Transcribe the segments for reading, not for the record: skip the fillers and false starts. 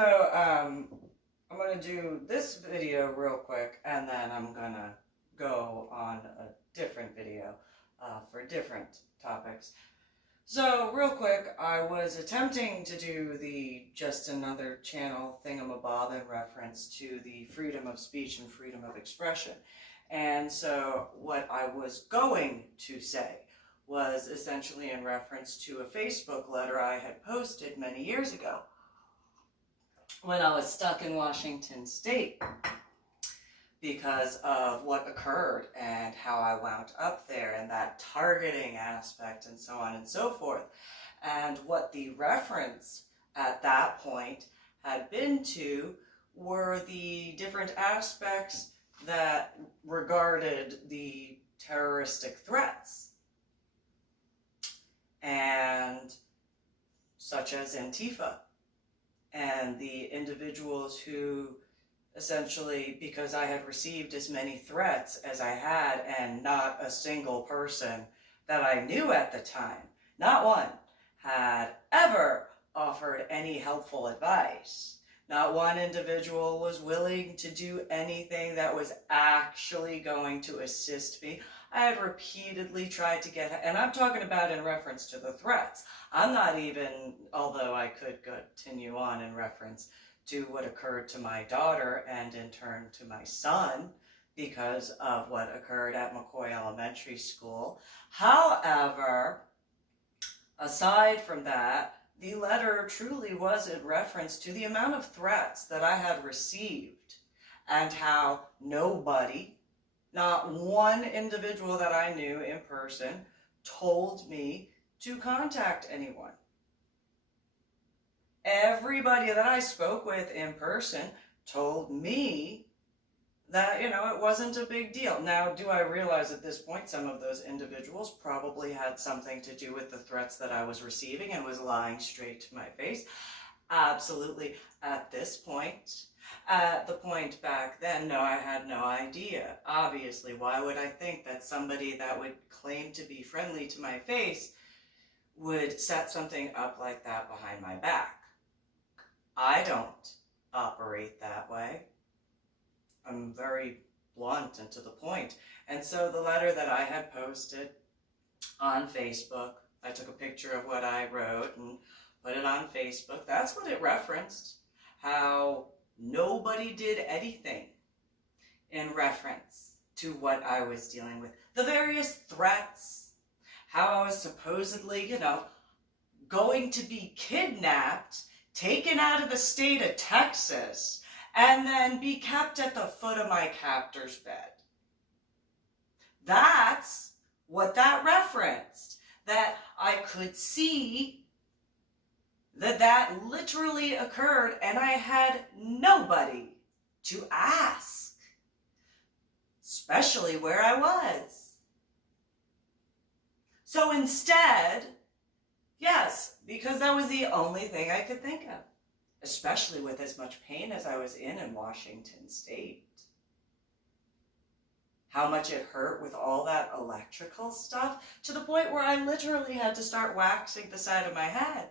I'm going to do this video real quick, and then I'm going to go on a different video for different topics. So, real quick, I was attempting to do the Just Another Channel thingamabob in reference to the freedom of speech and freedom of expression. And so, what I was going to say was essentially in reference to a Facebook letter I had posted many years ago when I was stuck in Washington State because of what occurred and how I wound up there and that targeting aspect and so on and so forth. And what the reference at that point had been to were the different aspects that regarded the terroristic threats, and such as Antifa and the individuals who essentially, because I had received as many threats as I had, and not a single person that I knew at the time, not one, had ever offered any helpful advice. Not one individual was willing to do anything that was actually going to assist me. I had repeatedly tried to get, and I'm talking about in reference to the threats. I'm not even, although I could continue on in reference to what occurred to my daughter and in turn to my son because of what occurred at McCoy Elementary School. However, aside from that, the letter truly was in reference to the amount of threats that I had received and how nobody, not one individual that I knew in person, told me to contact anyone. Everybody that I spoke with in person told me that, it wasn't a big deal. Now, do I realize at this point some of those individuals probably had something to do with the threats that I was receiving and was lying straight to my face? Absolutely. At this point, at the point back then, no, I had no idea. Obviously, why would I think that somebody that would claim to be friendly to my face would set something up like that behind my back? I don't operate that way. I'm very blunt and to the point. And so the letter that I had posted on Facebook, I took a picture of what I wrote and put it on Facebook. That's what it referenced, how nobody did anything in reference to what I was dealing with. The various threats, how I was supposedly, going to be kidnapped, taken out of the state of Texas, and then be kept at the foot of my captor's bed. That's what that referenced. That I could see that literally occurred, and I had nobody to ask, especially where I was. So instead, yes, because that was the only thing I could think of, especially with as much pain as I was in Washington State. How much it hurt with all that electrical stuff, to the point where I literally had to start waxing the side of my head.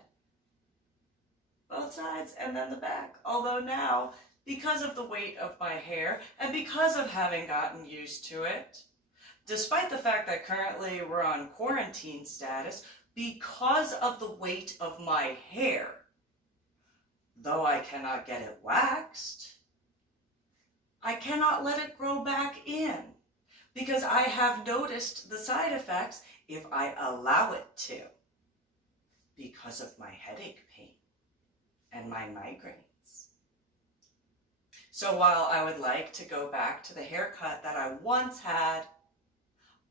Both sides and then the back. Although now, because of the weight of my hair and because of having gotten used to it, despite the fact that currently we're on quarantine status, because of the weight of my hair, though I cannot get it waxed, I cannot let it grow back in because I have noticed the side effects if I allow it to because of my headache pain and my migraines. So while I would like to go back to the haircut that I once had,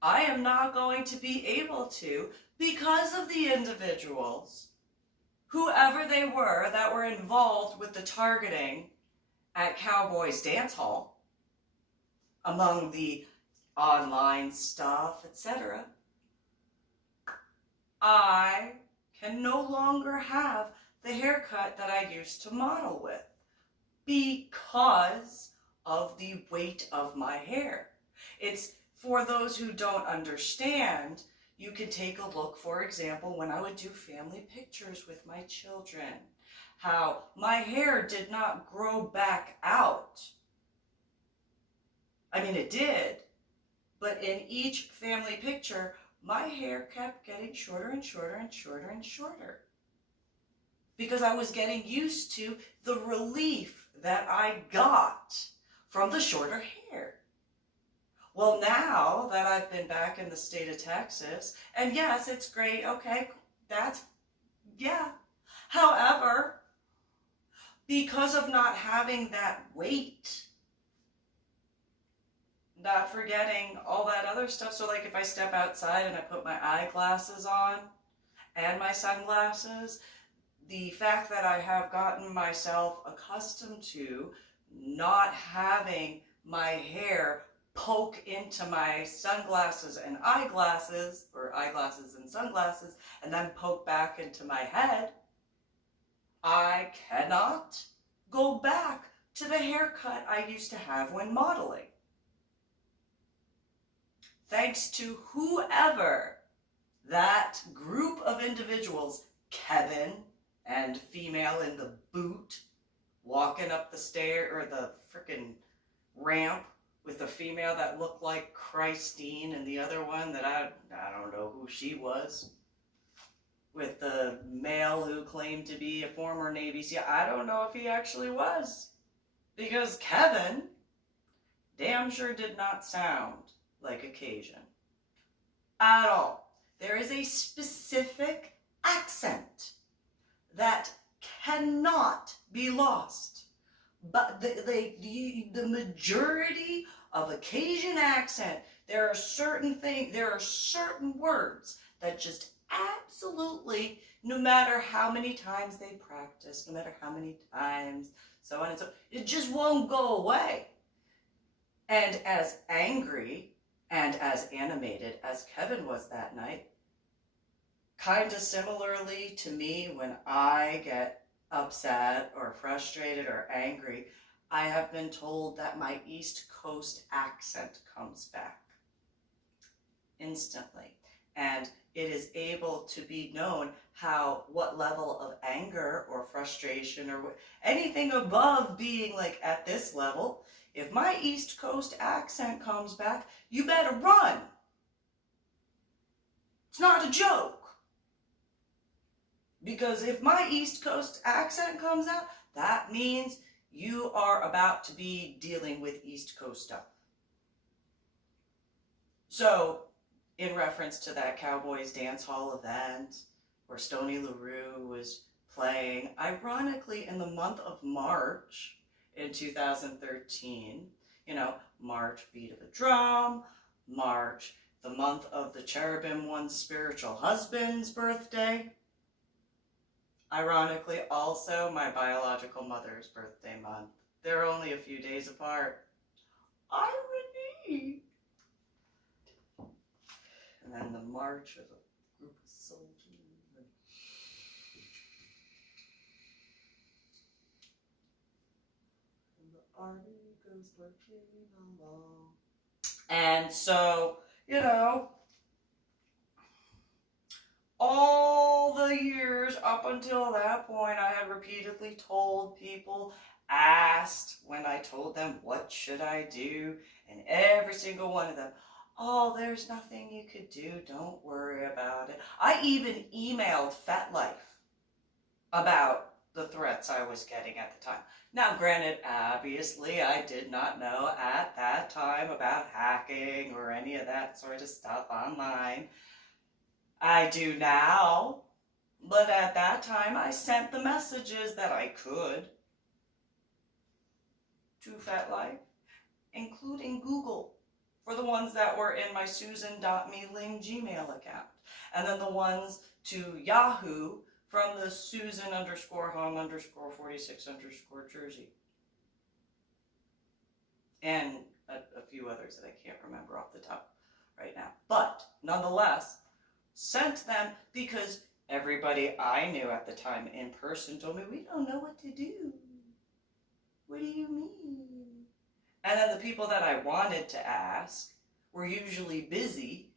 I am not going to be able to because of the individuals, whoever they were, that were involved with the targeting at Cowboys Dance Hall, among the online stuff, etc. I can no longer have the haircut that I used to model with because of the weight of my hair. It's for those who don't understand, You can take a look, for example, when I would do family pictures with my children, how my hair did not grow back out. I mean, it did, but in each family picture, my hair kept getting shorter and shorter and shorter and shorter, because I was getting used to the relief that I got from the shorter hair. Well, now that I've been back in the state of Texas, and yes, it's great, okay, yeah. However, because of not having that weight, not forgetting all that other stuff, so like if I step outside and I put my eyeglasses on and my sunglasses, the fact that I have gotten myself accustomed to not having my hair poke into my sunglasses and eyeglasses, or eyeglasses and sunglasses, and then poke back into my head, I cannot go back to the haircut I used to have when modeling. Thanks to whoever that group of individuals, Kevin and female in the boot, walking up the stair or the frickin' ramp with the female that looked like Christine, and the other one that I don't know who she was, with the male who claimed to be a former Navy SEAL. I don't know if he actually was, because Kevin damn sure did not sound like a Cajun at all. There is a specific accent that cannot be lost. But the majority of a Cajun accent, there are certain words that just absolutely, no matter how many times they practice, no matter how many times, so on and so, it just won't go away. And as angry and as animated as Kevin was that night, kind of similarly to me when I get upset or frustrated or angry, I have been told that my East Coast accent comes back instantly. And it is able to be known what level of anger or frustration or anything above being like at this level, if my East Coast accent comes back, you better run. It's not a joke. Because if my East Coast accent comes out, that means you are about to be dealing with East Coast stuff. So, in reference to that Cowboys Dance Hall event where Stoney LaRue was playing, ironically in the month of March in 2013, March, beat of a drum, March, the month of the Cherubim One's spiritual husband's birthday, ironically, also my biological mother's birthday month. They're only a few days apart. Irony! And then the march of a group of soldiers. And the army goes marching along. And so, all the years up until that point, I had repeatedly told people, asked when I told them, what should I do? And every single one of them, oh, there's nothing you could do. Don't worry about it. I even emailed FetLife about the threats I was getting at the time. Now, granted, obviously, I did not know at that time about hacking or any of that sort of stuff online. I do now, but at that time I sent the messages that I could to FetLife, including Google, for the ones that were in my Susan.MeeLing Gmail account, and then the ones to Yahoo from the Susan_home_46_ and a few others that I can't remember off the top right now. But nonetheless, sent them because everybody I knew at the time in person told me, we don't know what to do. What do you mean? And then the people that I wanted to ask were usually busy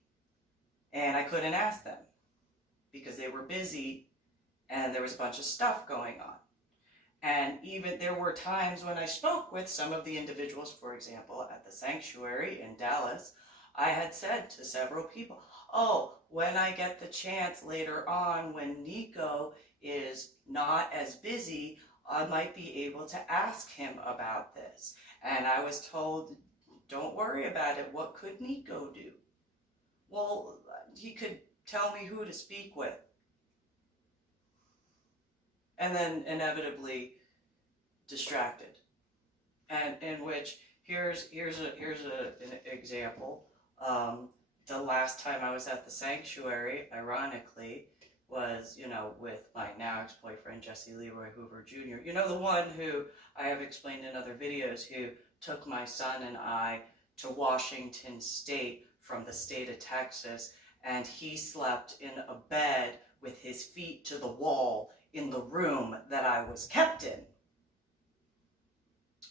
And I couldn't ask them because they were busy and there was a bunch of stuff going on. And even there were times when I spoke with some of the individuals, for example, at the sanctuary in Dallas, I had said to several people, oh, when I get the chance later on, when Nico is not as busy, I might be able to ask him about this. And I was told, don't worry about it. What could Nico do? Well, he could tell me who to speak with. And then inevitably distracted. And in which, here's an example. The last time I was at the sanctuary, ironically, was, with my now ex-boyfriend, Jesse Leroy Hoover Jr. The one who I have explained in other videos, who took my son and I to Washington State from the state of Texas, and he slept in a bed with his feet to the wall in the room that I was kept in,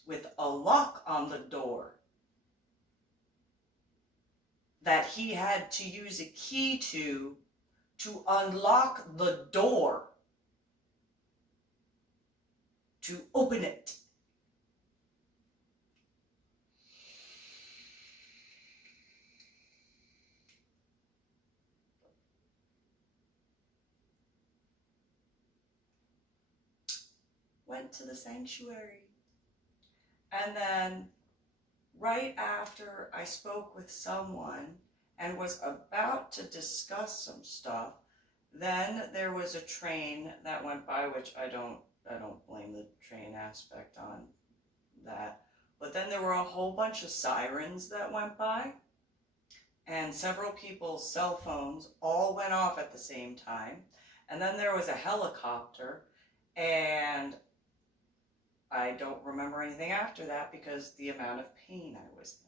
with a lock on the door that he had to use a key to unlock the door, to open it. Went to the sanctuary. And then right after I spoke with someone and was about to discuss some stuff, then there was a train that went by, which I don't blame the train aspect on that. But then there were a whole bunch of sirens that went by, and several people's cell phones all went off at the same time. And then there was a helicopter, and I don't remember anything after that because the amount of pain I was in.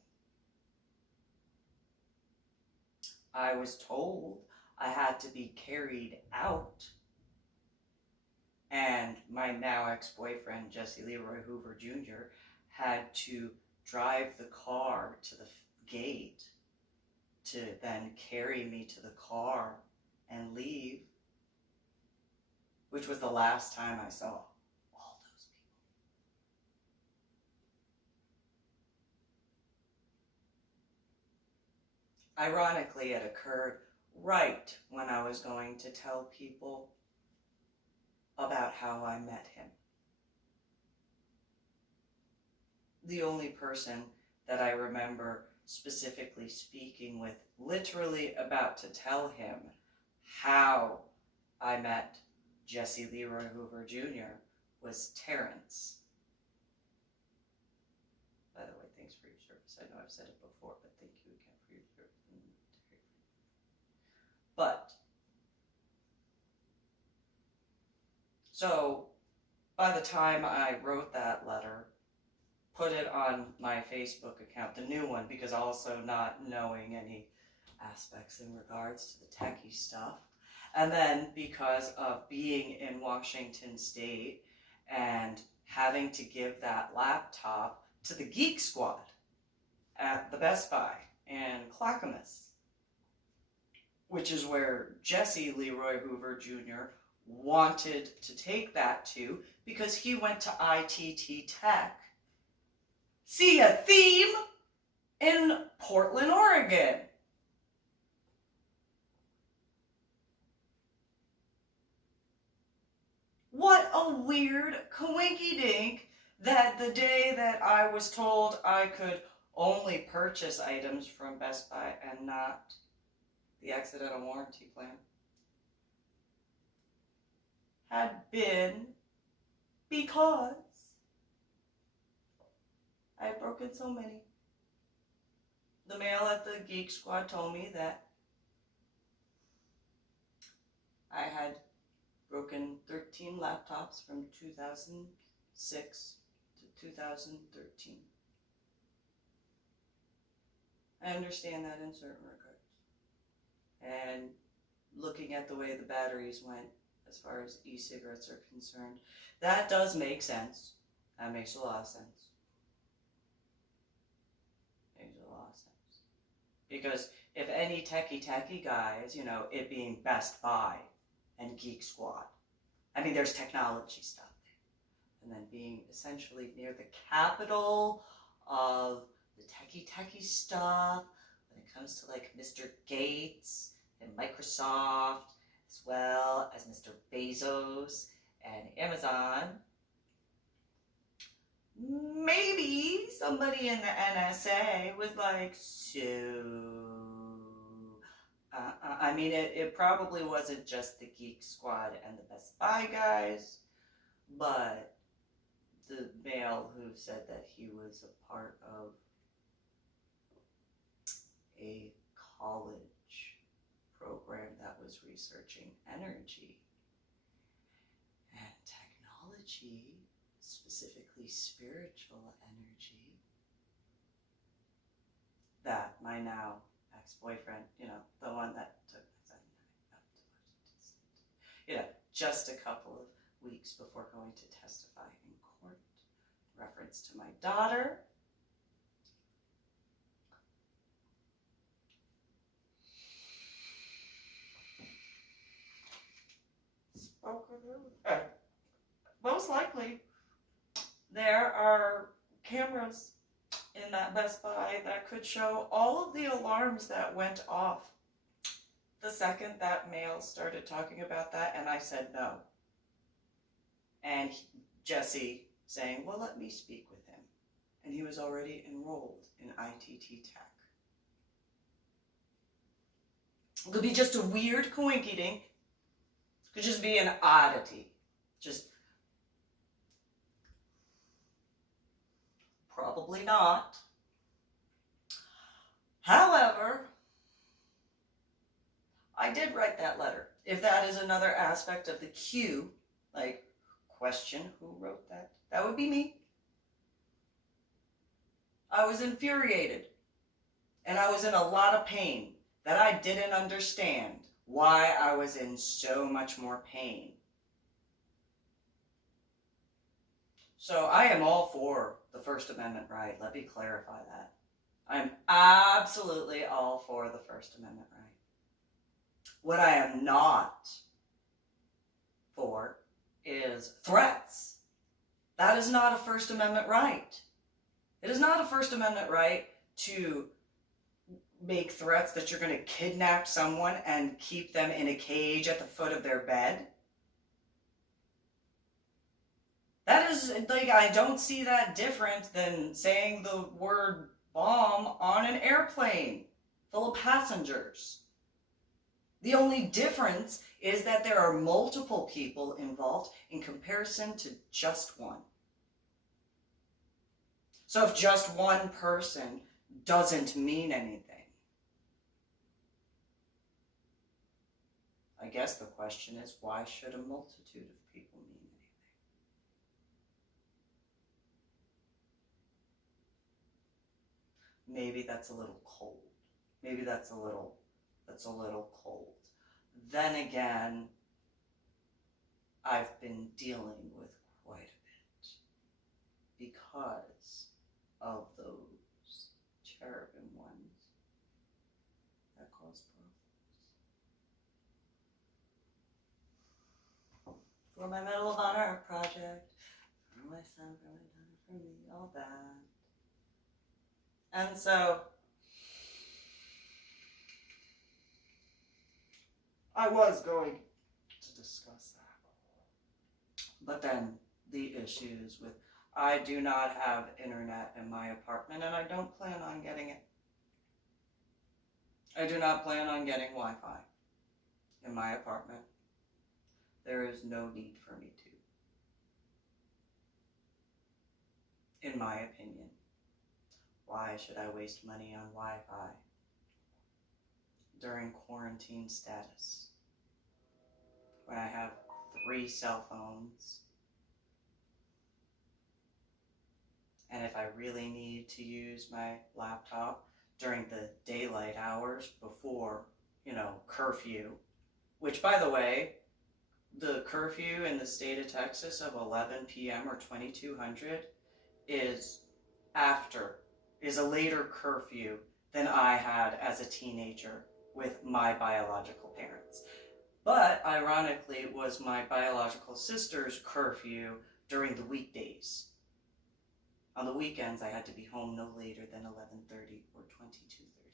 I was told I had to be carried out, and my now ex-boyfriend, Jesse Leroy Hoover Jr., had to drive the car to the gate to then carry me to the car and leave, which was the last time I saw all those people. Ironically, it occurred right when I was going to tell people about how I met him. The only person that I remember specifically speaking with, literally about to tell him how I met Jesse Leroy Hoover Jr., was Terrence. By the way, thanks for your service. I know I've said it before, but thank you again for your service. But, so, by the time I wrote that letter, put it on my Facebook account, the new one, because also not knowing any aspects in regards to the techie stuff. And then because of being in Washington State and having to give that laptop to the Geek Squad at the Best Buy in Clackamas, which is where Jesse Leroy Hoover Jr. wanted to take that to because he went to ITT Tech. See a theme in Portland, Oregon. What a weird coinky-dink that the day that I was told I could only purchase items from Best Buy and not the accidental warranty plan had been because I had broken so many. The mail at the Geek Squad told me that I had broken 13 laptops from 2006 to 2013. I understand that in certain regards. And looking at the way the batteries went as far as e-cigarettes are concerned, that does make sense. That makes a lot of sense. Makes a lot of sense. Because if any techie guys, you know, it being Best Buy and Geek Squad. I mean, there's technology stuff there. And then being essentially near the capital of the techie stuff when it comes to like Mr. Gates and Microsoft, as well as Mr. Bezos and Amazon. Maybe somebody in the NSA was like, I mean, it probably wasn't just the Geek Squad and the Best Buy guys, but the male who said that he was a part of a college program that was researching energy and technology, specifically spiritual energy, that my now ex-boyfriend, you know, the one that took my son up to Washington State, you know, just a couple of weeks before going to testify in court, reference to my daughter. Most likely, there are cameras in that Best Buy that could show all of the alarms that went off the second that male started talking about that, and I said no. And Jesse saying, well, let me speak with him. And he was already enrolled in ITT Tech. It could be just a weird coinky-dink. It could just be an oddity. Just probably not. However, I did write that letter. If that is another aspect of the queue, like, question who wrote that, that would be me. I was infuriated, and I was in a lot of pain that I didn't understand why I was in so much more pain. So I am all for the First Amendment right. Let me clarify that. I'm absolutely all for the First Amendment right. What I am not for is threats. That is not a First Amendment right. It is not a First Amendment right to make threats that you're going to kidnap someone and keep them in a cage at the foot of their bed. That is, like, I don't see that different than saying the word bomb on an airplane full of passengers. The only difference is that there are multiple people involved in comparison to just one. So if just one person doesn't mean anything, I guess the question is, why should a multitude of people mean anything? Maybe that's a little cold. Maybe that's a little cold. Then again, I've been dealing with quite a bit because of those cherubim ones that cause problems. For my Medal of Honor project, for my son, for my daughter, for me, all that. And so I was going to discuss that. But then the issues with, I do not have internet in my apartment and I don't plan on getting it. I do not plan on getting Wi-Fi in my apartment. There is no need for me to. In my opinion. Why should I waste money on Wi-Fi during quarantine status when I have 3 cell phones? And if I really need to use my laptop during the daylight hours before, curfew, which, by the way, the curfew in the state of Texas of 11 p.m. or 2200 is a later curfew than I had as a teenager with my biological parents. But ironically, it was my biological sister's curfew during the weekdays. On the weekends, I had to be home no later than 11:30 or 22:30.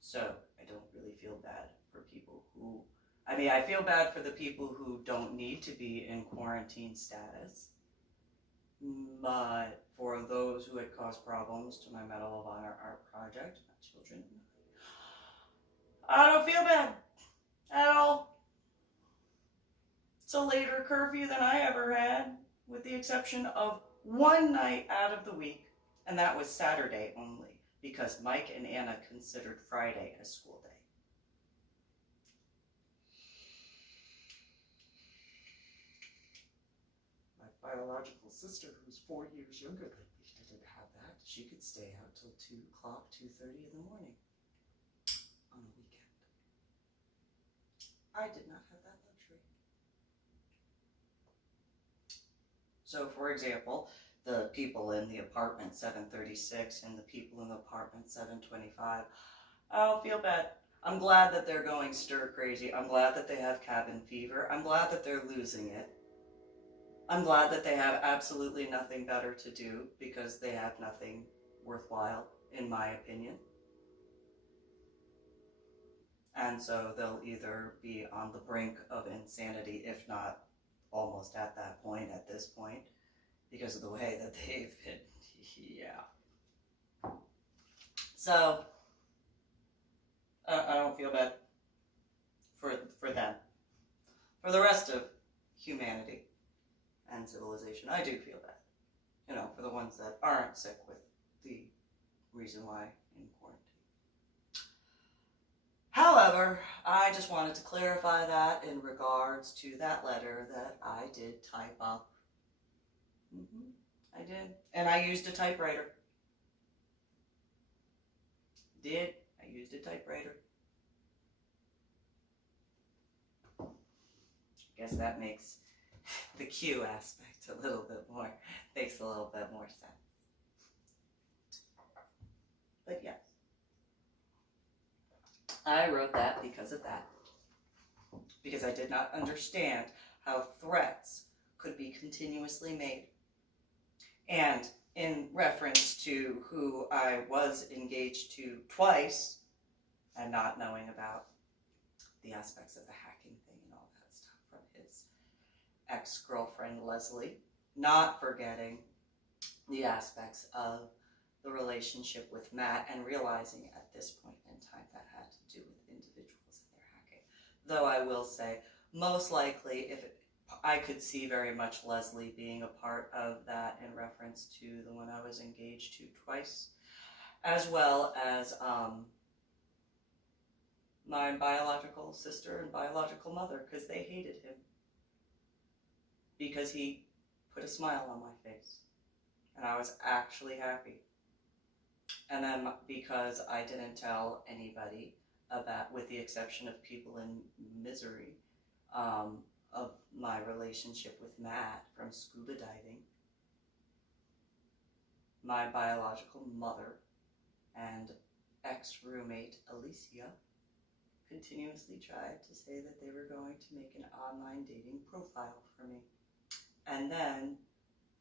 So I don't really feel bad for people who, I feel bad for the people who don't need to be in quarantine status. But for those who had caused problems to my Medal of Honor art project, my children, I don't feel bad at all. It's a later curfew than I ever had, with the exception of one night out of the week, and that was Saturday only, because Mike and Anna considered Friday a school day. My biological sister, who's 4 years younger than me, didn't have that. She could stay out till 2 o'clock, 2:30 in the morning on a weekend. I did not have that luxury. So, for example, the people in the apartment 736 and the people in the apartment 725, I don't feel bad. I'm glad that they're going stir crazy. I'm glad that they have cabin fever. I'm glad that they're losing it. I'm glad that they have absolutely nothing better to do, because they have nothing worthwhile, in my opinion. And so they'll either be on the brink of insanity, if not almost at that point, at this point, because of the way that they've been, yeah. So, I don't feel bad for them. For the rest of humanity and civilization, I do feel bad. You know, for the ones that aren't sick with the reason why in quarantine. However, I just wanted to clarify that in regards to that letter that I did type up. I did. And I used a typewriter. I used a typewriter. I guess that makes the Q aspect a little bit more, makes a little bit more sense. But yes, I wrote that because of that. Because I did not understand how threats could be continuously made. And in reference to who I was engaged to twice, and not knowing about the aspects of the hacking thing and all that stuff from his ex-girlfriend Leslie, not forgetting the aspects of the relationship with Matt, and realizing at this point in time that had to do with individuals and their hacking. Though I will say, most likely, I could see very much Leslie being a part of that in reference to the one I was engaged to twice, as well as my biological sister and biological mother, because they hated him because he put a smile on my face and I was actually happy. And then because I didn't tell anybody about, with the exception of people in misery, of my relationship with Matt from scuba diving, my biological mother and ex-roommate Alicia continuously tried to say that they were going to make an online dating profile for me. And then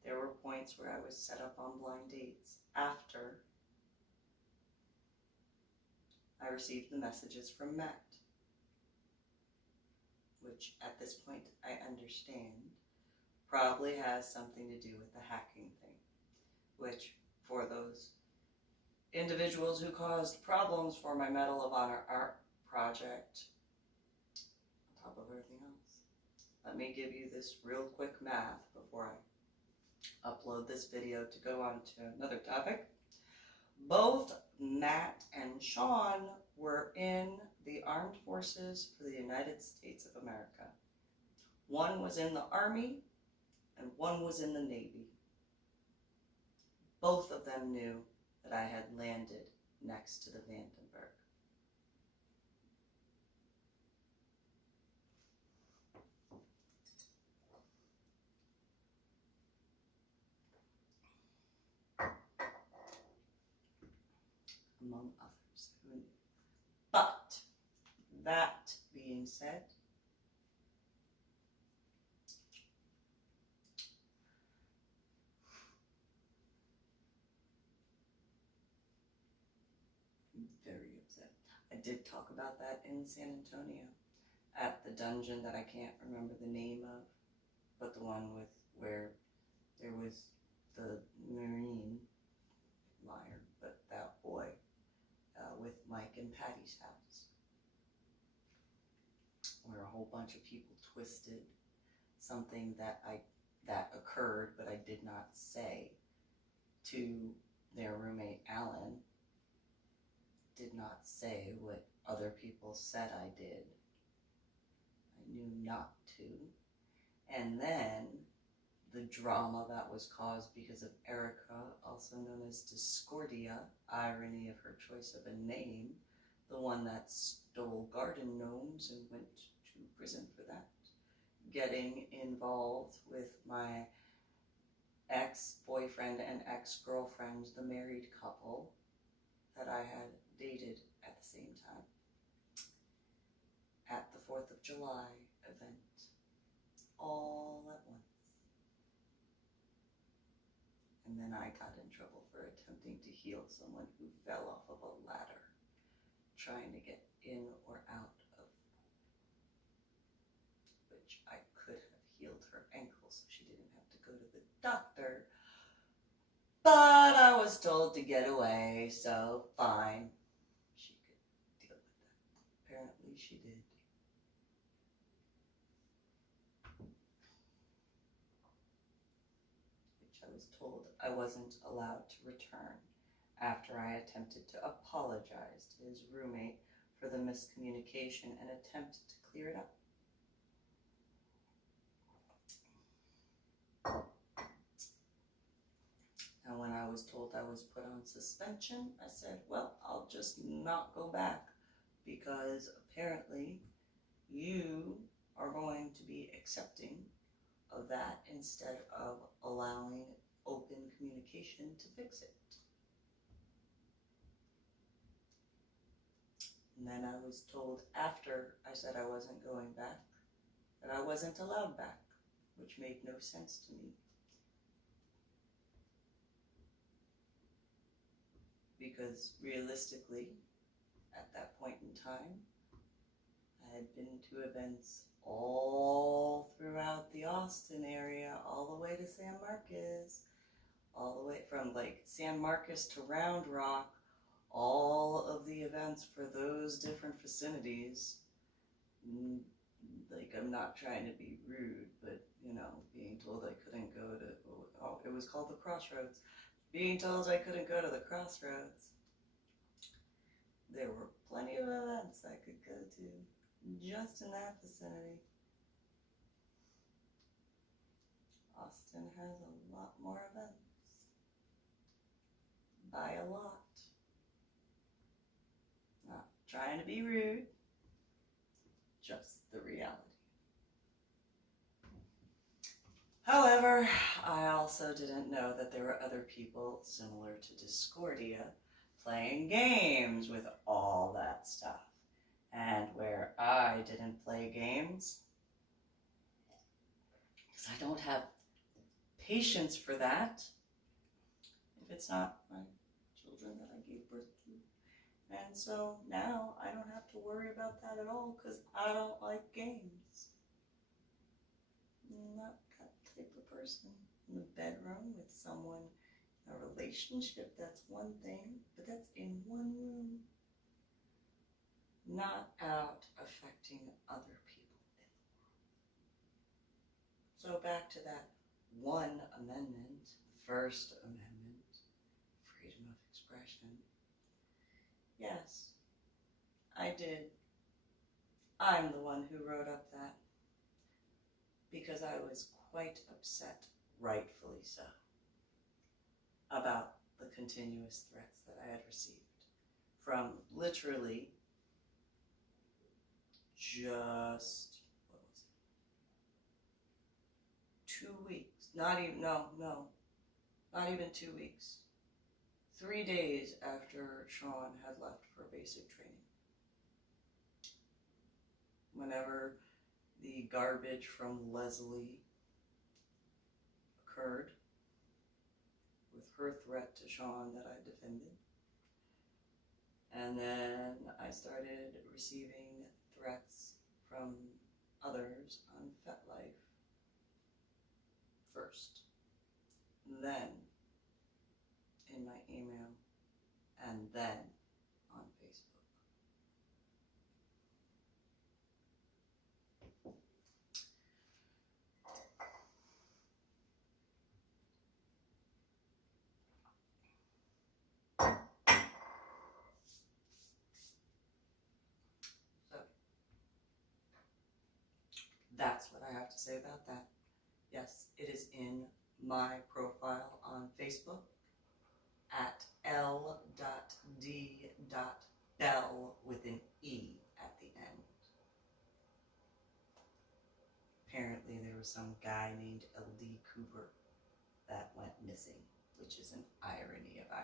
there were points where I was set up on blind dates after I received the messages from Matt, which at this point I understand probably has something to do with the hacking thing, which for those individuals who caused problems for my Medal of Honor art project, on top of everything else. Let me give you this real quick math before I upload this video to go on to another topic. Both Matt and Sean were in the armed forces for the United States of America. One was in the Army and one was in the Navy. Both of them knew that I had landed next to the Vandenberg. Among others. said. I'm very upset. I did talk about that in San Antonio at the dungeon that I can't remember the name of, but the one with where there was the Marine liar, but that boy with Mike and Patty's house, where a whole bunch of people twisted something that occurred, but I did not say to their roommate Alan. Did not say what other people said I did. I knew not to. And then the drama that was caused because of Erica, also known as Discordia, irony of her choice of a name, the one that stole garden gnomes and went to prison for that, getting involved with my ex-boyfriend and ex-girlfriend, the married couple that I had dated at the same time, at the 4th of July event, all at once. And then I got in trouble for attempting to heal someone who fell off of a ladder, trying to get in or out of, which I could have healed her ankle so she didn't have to go to the doctor. But I was told to get away, so fine. She could deal with that. Apparently she did. Which I was told I wasn't allowed to return after I attempted to apologize to his roommate for the miscommunication and attempt to clear it up. And when I was told I was put on suspension, I said, well, I'll just not go back, because apparently you are going to be accepting of that instead of allowing open communication to fix it. And then I was told after I said I wasn't going back that I wasn't allowed back, which made no sense to me. Because realistically, at that point in time, I had been to events all throughout the Austin area, all the way to San Marcos, all the way from like San Marcos to Round Rock, all of the events for those different vicinities. Like, I'm not trying to be rude, but, you know, being told I couldn't go to, oh, it was called the Crossroads. Being told I couldn't go to the Crossroads. There were plenty of events I could go to just in that vicinity. Austin has a lot more events. By a lot. Not trying to be rude, just the reality. However, I also didn't know that there were other people similar to Discordia playing games with all that stuff. And where I didn't play games, because I don't have patience for that, if it's not my children that I gave birth to. And so now I don't have to worry about that at all, because I don't like games. I'm not that type of person. In the bedroom with someone, a relationship, that's one thing, but that's in one room. Not out affecting other people in the world. So back to that one amendment, the First Amendment, freedom of expression. Yes, I did. I'm the one who wrote up that, because I was quite upset, rightfully so, about the continuous threats that I had received from literally just, what was it, 2 weeks, not even 2 weeks, 3 days after Sean had left for basic training. whenever the garbage from Leslie occurred with her threat to Sean that I defended. And then I started receiving threats from others on FetLife first, then in my email, and then on Facebook. So that's what I have to say about that. Yes, it is in my profile on Facebook at l.d.belle with an E at the end. Apparently there was some guy named L.D. Cooper that went missing, which is an irony of